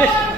meeting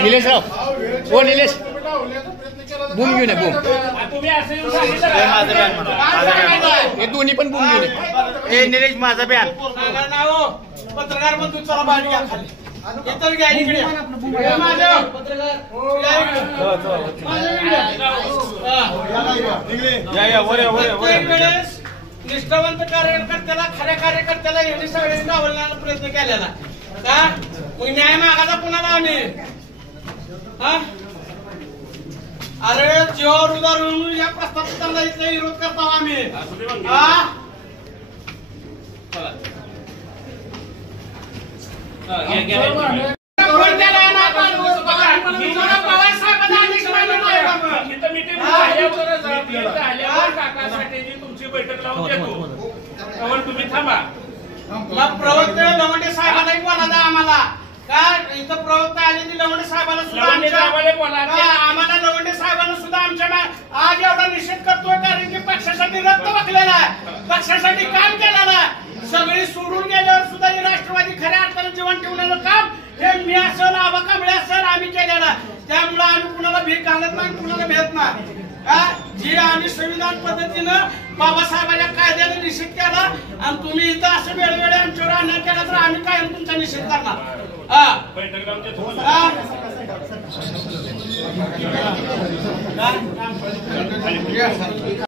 निलेशराव हो Nilesh boom घेऊन ये बूम हे दोन्ही पण बूम घेऊन ये निलेश माझा बॅन पत्रकार बंधू चला बाहेर घ्या खाली इतर घ्या इकडे निष्ठावंत कार्यकर्त्याला खऱ्या कार्यकर्त्याला एवढी सगळ्यांनी डावलण्याचा प्रयत्न केलेला का मग न्याय मागायचा कुणाला आम्ही अरे जीवावर उदाहरण या प्रस्तावितांना इथला विरोध करतो आम्ही तुमची बैठक लावून देतो तुम्ही थांबा मग प्रवक्ते लवंडे साहेबांनाही बोलायला आम्हाला का इथं प्रवक्ता आले ती लवंडे साहेबांना सुद्धा आम्हाला लवंडे साहेबांना सुद्धा आमच्या आज एवढा निषेध करतोय कारण की पक्षासाठी रक्त बकलेला आहे पक्षासाठी काम केलेलं आहे सगळी सोडून गेल्यावर सुद्धा ही राष्ट्रवादी खऱ्या अर्थाने जीवन ठेवण्याचं काम हे मी असेल आबा कांबळे असेल आम्ही केलेलं त्यामुळे आम्ही कुणाला भीक घालत नाही कुणाला भेट नाही जी आम्ही संविधान पद्धतीनं बाबासाहेबांच्या कायद्याने निषेध केला आणि तुम्ही इथं असं वेळोवेळी आमच्यावर अन्याय केला तर आम्ही कायम तुमचा निषेध करणार